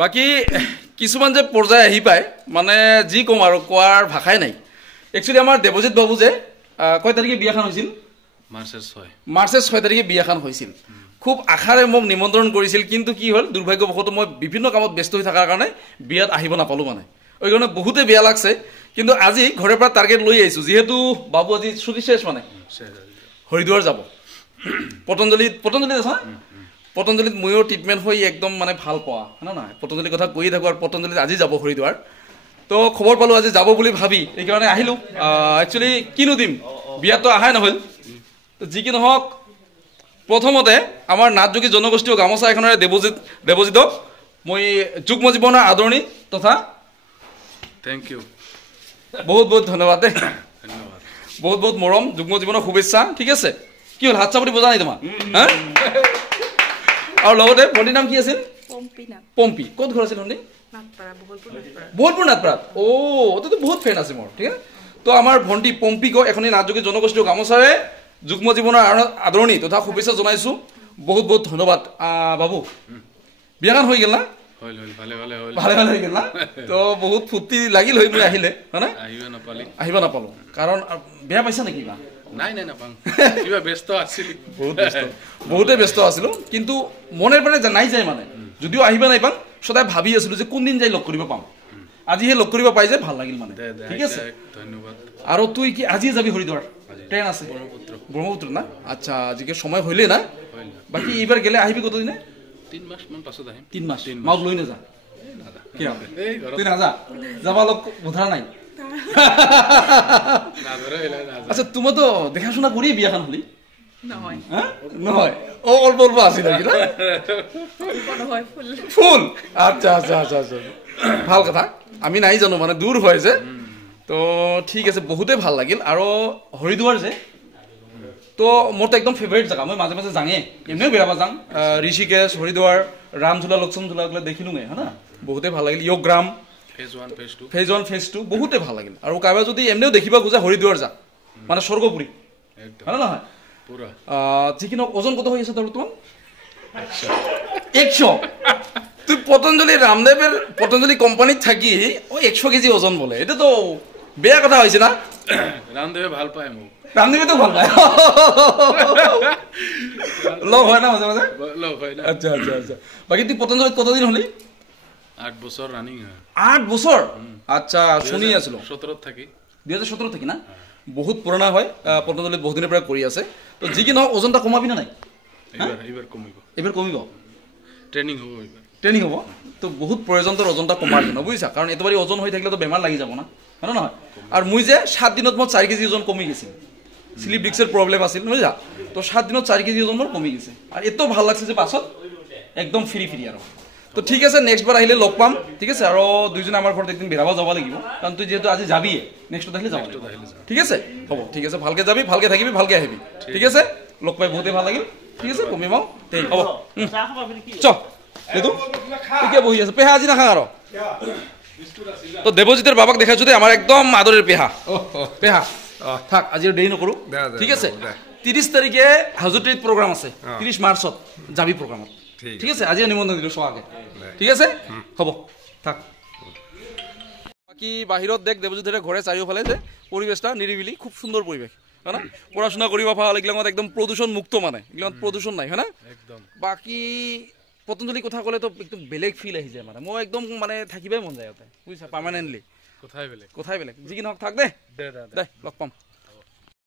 বাকী কিছুমান যে পৰ্যায় আহি পায় মানে যি ক'ম আৰু কোৱাৰ ভাষাই নাই একচুৱেলি আমাৰ দেৱজিৎ বাবু যে কয় তাৰিখে বিয়াখন হৈছিল মাৰ্চৰ 6 তাৰিখে বিয়াখন হৈছিল খুব আশাৰে মোক নিমন্ত্ৰণ কৰিছিল কিন্তু কি হ'ল দুৰ্ভাগ্যবশতঃ মই বিভিন্ন কামত ব্যস্ত হৈ থকাৰ কাৰণে বিয়াত আহিব নাপালো মানে ওই কাৰণে বহুতে বেয়া লাগছে কিন্তু আজি ঘৰৰ পৰা টাৰ্গেট লৈ আহিছো যেহেতু বাবু আজি ছুটি শেষ মানে হৰিদ্বাৰ যাব পতঞ্জলিত আছে পতঞ্জলিত ময়ো ট্ৰিটমেণ্ট হৈ একদম মানে ভাল পোৱা হয় না পতঞ্জলিৰ কথা কৈয়ে থাকোঁ আৰু পতঞ্জলিত আজি যাব হৰিদ্বাৰ তো খবৰ পালোঁ আজি যাব বুলি ভাবি এইকাৰণে আহিলোঁ একচুৱেলি কিনো দিম বিয়াততো অহাই নহ'ল তো যি কি নহওক প্ৰথমতে আমাৰ নাথযোগী জনগোষ্ঠী গামোচা এখনেৰে দেৱজিতক মই যুগ্ম জীৱনৰ আদৰণি তথা থেংক ইউ বহুত বহুত ধন্যবাদ দেই বহুত বহুত মৰম যুগ্ম জীৱনৰ শুভেচ্ছা ঠিক আছে কি হ'ল হাত চাপৰি বজা নাই তোমাৰ হা আৰু লগতে ভণ্টিৰ নাম কি আছিল পম্পী ক'ত ঘৰ আছিল ভণ্টি বহলপুৰ নাথপাৰাত অ'তো বহুত ফেন আছে মোৰ ঠিক আছে তো আমাৰ ভণ্টি পম্পীক এখনি নাথযোগী জনগোষ্ঠী গামোচাৰে যুগ্ম জীৱনৰ আদৰণি তথা শুভেচ্ছা জনাইছোঁ বহুত বহুত ধন্যবাদ বাবু বিয়াখন হৈ গ'ল না ভালে হৈ গ'ল না তো বহুত ফূৰ্তি লাগিল হৈ মই আহিলে হয় না আহিব নাপালোঁ কাৰণ বেয়া পাইছা নেকি কিবা নাই নাপাওঁ কিবা ব্যস্ত আছিল বহুতে ব্যস্ত আছিলোঁ কিন্তু মনের পৰা নাই যায় মানে যদিও আহিব নাই পাম সদায় ভাবি আছিলোঁ যে কোনদিন যাই লগ কৰিব পাম আজিহে লগ কৰিব পাই যে ভাল লাগিল মানে ঠিক আছে ধন্যবাদ আৰু তুই কি আজিয়ে যাবি হৰিদ্বাৰ ট্ৰেইন আছে ব্ৰহ্মপুত্ৰ না আচ্ছা আজিকে সময় হইলে না বাকি এইবাৰ গেলে আহিবি কতদিনে 3 মাস মান পাছত আহিম 3 মাস মাউক লৈ নাযা কি হবে তুই নাযা যাবা লগ বোধা নাই আচ্ছা তুমি তো দেখাশোনা করি বিয়াখন হলি নহয় অল্প অল্প আছিল নাকি না ফুল আচ্ছা আচ্ছা আচ্ছা আচ্ছা ভাল কথা আমি নাই জানো মানে দূৰ হয় যে তো ঠিক আছে বহুতে ভাল লাগিল আৰু হৰিদ্বাৰ যে তো মোৰ তো একদম ফেভাৰিট জাগা মই মাজে মাজে যাঙে এমনিও বেয়া যাং ঋষিকেশ হৰিদ্বাৰ ৰামঝোলা লক্ষ্মণঝোলা এইবিলাক দেখিলোঁগে হয় না বহুতে ভাল লাগিল য়োগগ্ৰাম ফেজ 1 ফেজ 2 বহুতে ভাল লাগিল আৰু কাইবা যদি এমনিও দেখিবা খোজা হৰিদ্বাৰ যা মানে স্বৰ্গপুৰী হয় নহয় পুৰা যিকিনো ওজন কত হৈ আছে তোৰ তোমাৰ 100 তুই পতঞ্জলি কোম্পানীত থাকি 100 কেজি ওজন বলে এটা তো বেয়া কথা হৈছে না ৰামদেৱে ভাল পায় মোক ৰামদেৱে তো ভাল পায় লগ হয় না মাজে মাজে লগ হয় না আচ্ছা আচ্ছা আচ্ছা বাকি তুই পতঞ্জলিত কতদিন হলি 8 বছৰ ৰানিং হয় 8 বছৰ আচ্ছা শুনি আছিলো 17 থাকি 2017 থাকি না বহুত পুৰণা হয় পতঞ্জলিত বহুত দিনৰ পৰা কৰি আছে তো যি কি নহয় ওজনটা কমাবি না নাই এবাৰ কমিব ট্ৰেনিং হ'ব তো বহুত প্ৰয়োজন তোৰ ওজনটা কমাৰ জন্য বুজিছা কাৰণ এতবাৰি ওজন হৈ থাকিলে তো বেমাৰ লাগি যাব না হয় নহয় আৰু মই যে 7 দিনত মই 4 কেজি ওজন কমি গৈছিল স্লিপ ডিস্কৰ প্ৰব্লেম আছিল বুজিছা তো 7 দিনত 4 কেজি ওজন মোৰ কমি গৈছে আৰু এত ভাল লাগছে যে পাছত একদম ফ্ৰী আৰু তো ঠিক আছে নেক্সট বাৰ আহিলে লগ পাম ঠিক আছে আৰু দুইজন আমাৰ ঘৰত একদিন বেৰাব যাব লাগিব কাৰণ তুই যেহেতু আজি যাবিয়ে নেক্সট আহিলে যাব ঠিক আছে হ'ব ঠিক আছে ভালকে যাবি ভালকে থাকিবি ভালকে আহিবি ঠিক আছে লগ পাই বহুতে ভাল লাগিল ঠিক আছে কমি মাও হ'ব চ এইটো ঠিকে বহি আছে পেহা আজি নাখা আৰু তো দেৱজিতৰ বাবাক দেখাইছো দে আমাৰ একদম আদৰেৰ পেহা থাক আজি দেৰি নকৰো ঠিক আছে 30 তাৰিখে হাজুটিত প্ৰগ্ৰাম আছে 30 মাৰ্চত যাবি প্ৰগ্ৰামত ঠিক আছে আজি নিমন্ত্ৰণ দিলো সোৱাগে ঠিক আছে হ'ব থাক বাকি বাহিৰত দেখ দেৱজিতেৰে ঘৰে চাৰিওফালে যে পৰিবেশটা নিৰিবিলি খুব সুন্দৰ পৰিবেশ হয় না পড়াশোনা কৰিব ভাল এইগিলামত একদম প্ৰদূষণ মুক্ত মানে এইগিলামত প্ৰদূষণ নাই হয় না একদম বাকি পতঞ্জলি কথা ক'লে তো একদম বেলেগ ফিল আহি যায় মানে মই একদম মানে থাকিবই মন যায় ইয়াতে বুজিছা পাৰ্মানেণ্টলি কথাই বেলেগ যি কি নহওক থাক দে লগ পাম